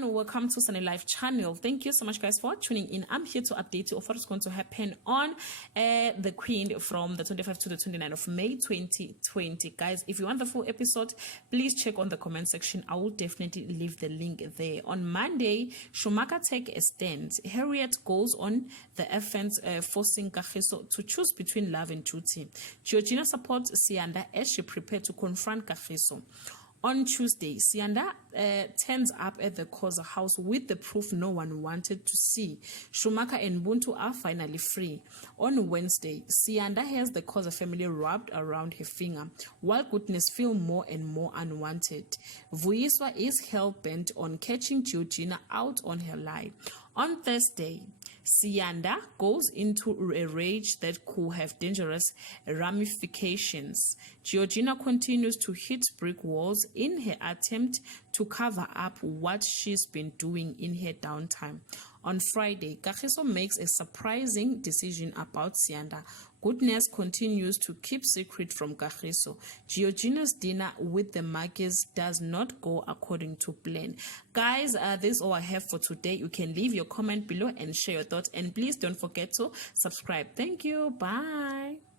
everyone, welcome to Sunny Life channel. Thank you so much guys for tuning in. I'm here to update you of what is going to happen on the Queen from the 25th to the 29th of May 2020. Guys, if you want the full episode, please check on the comment section. I will definitely leave the link there. On Monday, Schumacher take a stand. Harriet goes on the offense, forcing Kagiso to choose between love and duty. Georgina supports Sianda as she prepared to confront Kagiso. On Tuesday, Sianda turns up at the Khoza house with the proof no one wanted to see. Schumacher and Buntu are finally free. On Wednesday, Sianda has the Khoza family wrapped around her finger, while Goodness feels more and more unwanted. Vuyiswa is hell-bent on catching Georgina out on her lie. On Thursday, Sianda goes into a rage that could have dangerous ramifications. Georgina continues to hit brick walls in her attempt to cover up what she's been doing in her downtime. On Friday, Kagiso makes a surprising decision about Sianda. Goodness continues to keep secret from Kagiso. Georgina's dinner with the Marquis does not go according to plan. Guys, this is all I have for today. You can leave your comment below and share your thoughts. And please don't forget to subscribe. Thank you. Bye.